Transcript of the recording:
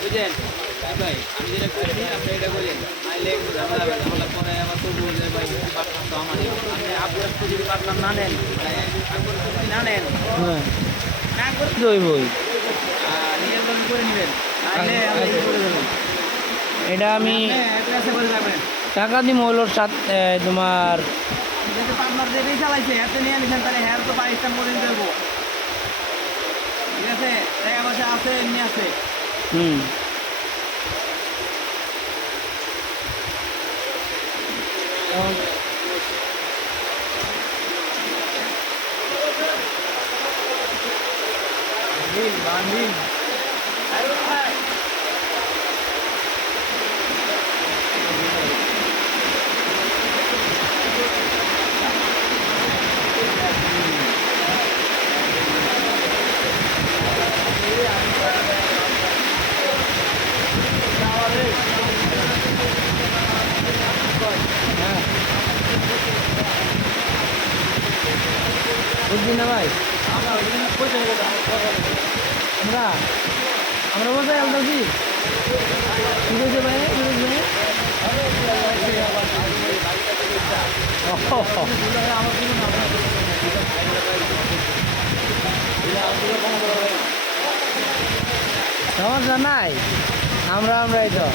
বুঝলেন ভাই, আমি যেটা করি আপনি এটা করেন, নাইলে একটু ঝামেলা হবে, ঝামেলা পরে আবার তো বলবে ভাই পারতাম তো আমারই, আপনি আপনার যদি পারতাম না নেন, মানে আপনার যদি না নেন হ্যাঁ না করে দইবই নিয়ন্ত্রণ করে নেবেন, নাইলে আপনি কি করে দেবেন। এটা আমি অ্যাড্রেসে করে যাবেন, টাকা দিব হলো তোমার যদি পার্টনার যেটাই চালাইছে এতে নিয়ে নিছেন তাহলে হ্যার তো 22টা করে দেবো, ঠিক আছে, টাকা পয়সা আছে এমনি আছে। হুম বান্ধিন বুঝলি না ভাই আমরা আমরা বলতে আলতাছি ঠিক আছে ভাই সমস্যা নাই আমরাই তো